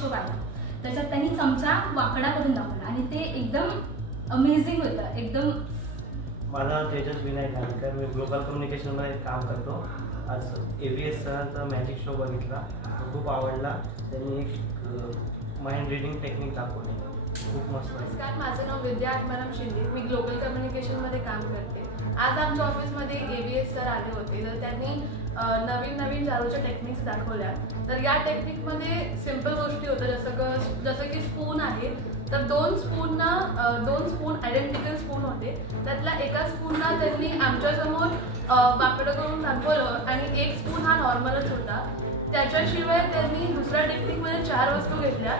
Show पाहिला, त्याच्यात त्यांनी चमचा वाकडा करून दाखवला आणि ते एकदम अमेझिंग होतं एकदम. माझा तेजस विनायक नागकर, मी ग्लोबल कम्युनिकेशनमध्ये काम करतो. आज AVS सरांचा मॅजिक शो बघितला, खूप आवडला. त्यांनी एक माइंड रीडिंग टेक्निक दाखवली, खूप मस्त. नमस्कार, माझं नाव विद्या आत्माराम शिंदे, मी ग्लोबल कम्युनिकेशनमध्ये काम करते. आज आमच्या ऑफिसमध्ये AVS सर आले होते, तर त्यांनी नवीन जादूच्या टेक्निक्स दाखवल्या. तर या टेक्निकमध्ये सिम्पल गोष्टी होत्या, जसं की स्पून आहे, तर दोन स्पून आयडेंटिकल स्पून होते. त्यातल्या एका स्पूनला त्यांनी आमच्यासमोर वाकडं करून दाखवलं आणि एक स्पून हा नॉर्मलच होता. त्याच्याशिवाय त्यांनी दुसऱ्या टेक्निकमध्ये 4 वस्तू घेतल्या.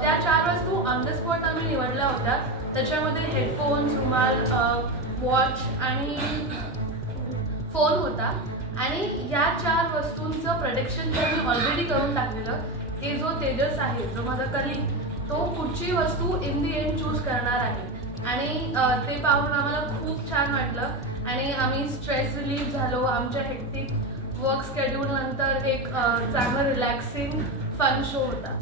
त्या 4 वस्तू ऑन द स्पॉट आम्ही निवडल्या होत्या. त्याच्यामध्ये हेडफोन्स, रुमाल, वॉच आणि फोन होता. आणि या 4 वस्तूंचं प्रोडक्शन त्यांनी ऑलरेडी करून टाकलेलं, की जो तेजस आहे, जो माझा कलीग, तो कुठची वस्तू इन दी एंड चूज करणार आहे. आणि ते पाहून आम्हाला खूप छान वाटलं आणि आम्ही स्ट्रेस रिलीफ झालो. आमच्या हेक्टिक वर्क स्केड्यूल नंतर एक चांगला रिलॅक्सिंग फन शो होता.